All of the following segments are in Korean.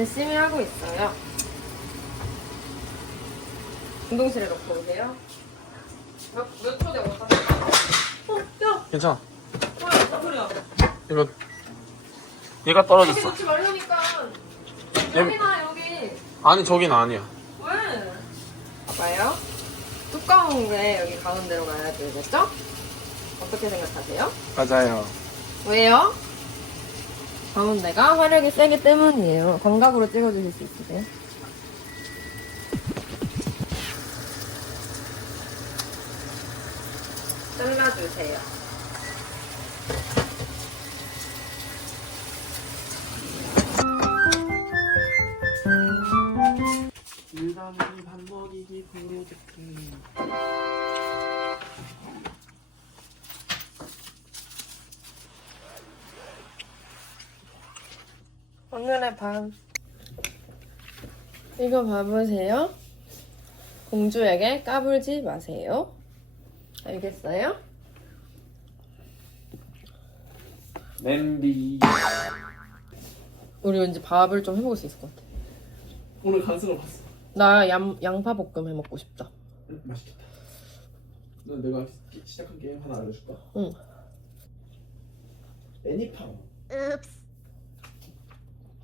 열심히 하고 있어요. 운동실에 놓고 오세요. 몇, 몇 초대 왔다? 어, 야! 괜찮아. 뭐야, 무슨 소리야? 이거 얘가 여기 떨어졌어. 놓지 말라니까. 얘- 여기나, 여기. 아니 저긴 아니야. 왜? 봐봐요. 뚜껑 왜 여기 가운데로 가야 되겠죠? 어떻게 생각하세요? 맞아요. 왜요? 가운데가 화력이 세기 때문이에요. 광각으로 찍어주실 수 있으세요? 잘라주세요. 오늘의 밤. 이거 봐보세요. 공주에게 까불지 마세요. 알겠어요? 냄비. 우리 왠지 밥을 좀 해먹을 수 있을 것 같아. 오늘 간수로 봤어. 나 양, 양파 볶음 해먹고 싶다. 응, 맛있겠다. 너 내가 시- 시작한 게임 하나 알려줄까? 응. 애니팡.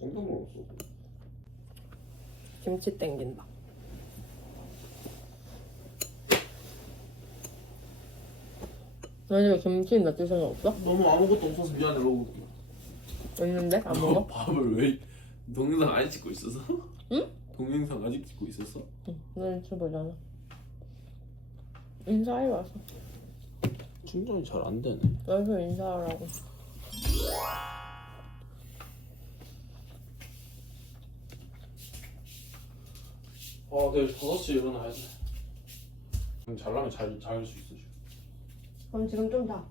땡땡은 없어. 김치 땡긴다. 너 집에 김치 넣을 생각 없어? 너무 아무것도 없어서 미안해 먹어볼게. 있는데? 안 먹어? 밥을 왜 동영상 아직 찍고 있어서? 응? 동영상 아직 찍고 있었어? 응, 너 유튜버잖아. 인사해 와서. 충전이 잘 안 되네. 와서 인사하라고. 아 내일 5시에 일어나야 돼. 음, 잘나면 잘 잘 수 있어 지금. 그럼 지금 좀 자.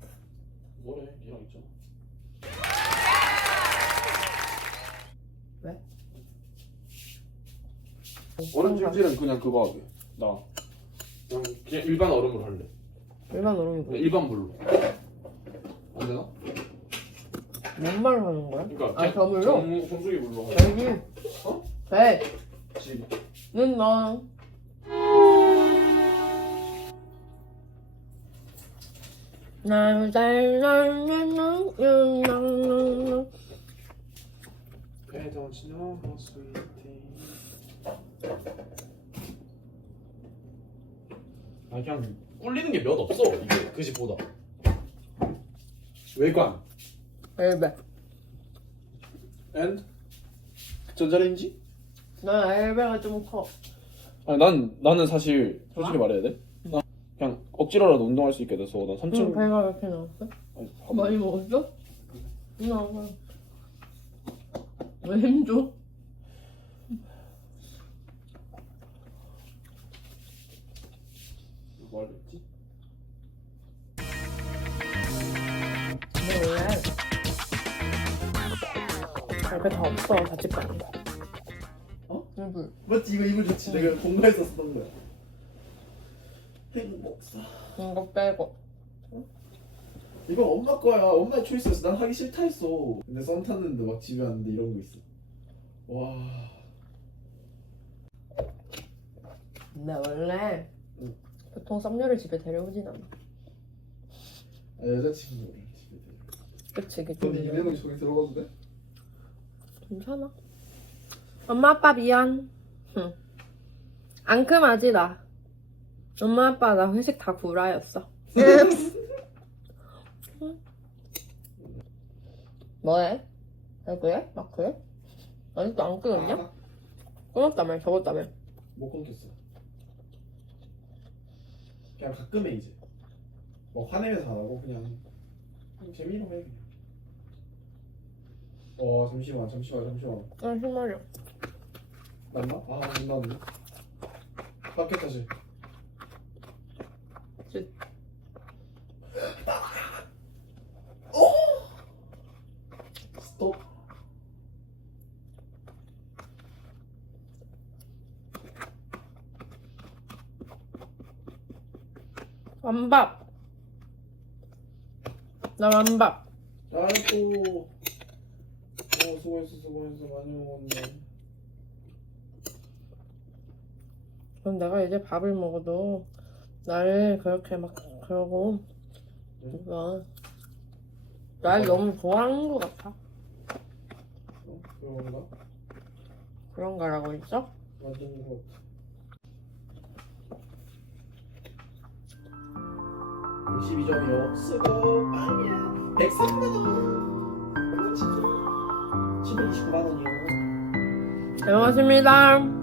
뭐래? 니랑 있잖아. 왜? 찜질은 그냥 그거 하게. 나 그냥, 그냥 일반 얼음으로 할래. 일반 얼음이 그냥 뭐야? 일반 물로. 안 되나? 뭔 말을 하는 거야? 그러니까 아, 저물로? 정, 정수기 물로 하자. 여기. 어? 배. 지. 는 너. 날 달라는 배도 지나 스위티. 아 그냥 꿀리는 게 몇 없어 이게 그 집보다. 외관 엘베. and 전자레인지? 난 엘베가 좀 커. 아니 난 나는 사실 솔직히 말해야 돼. 나 그냥 억지로라도 운동할 수 있게 돼서 난 응, 3층 배가 왜 이렇게 나왔어? 아니, 밥- 많이 먹었어? 나. 왜 힘줘? 뭐? 근데 원래 엘베 다 없어. 다집 가는 거. 어? 일부. 맞지 이거 이거 좋지. 내가 공부해서 쓰던 거야. 행복사. 이거 빼고. 이건 엄마 거야. 엄마의 초이스였어. 난 하기 싫다 했어. 근데 썸 탔는데 막 집에 왔는데 이런 거 있어. 와. 근데 원래 응. 보통 썸녀를 집에 데려오진 않아. 아, 여자친구를 집에 데려. 그치, 그치. 근데 이내는 저기 들어가도 돼? 괜찮아. 엄마 아빠 미안. 응. 앙큼하지 나. 엄마 아빠 나 회식 다 구라였어. 뭐해? 왜 그래? 막 그래? 아직도 안 끊었냐? 아, 끊었다며 적었다며 못 끊겼어. 그냥 가끔 해 이제. 뭐 화내면서 안 하고 그냥, 그냥 재미로 해. 그냥. 와 잠시만 잠시만 잠시만 아 정말요. 났나? 아못 났네 밖에 다시 저- 스톱 완밥. 나 완밥. 아이고 어 수고했어 수고했어 많이 먹었네 그럼 내가 이제 밥을 먹어도 나를 그렇게 막 그러고 응? 누가 날 너무 좋아하는 것 같아. 어? 그런가? 그런 거라고 있어? 맞은 것 같아 역시 비전이요 쓰고 빵이야 103만원 729만원이요 잘 먹었습니다.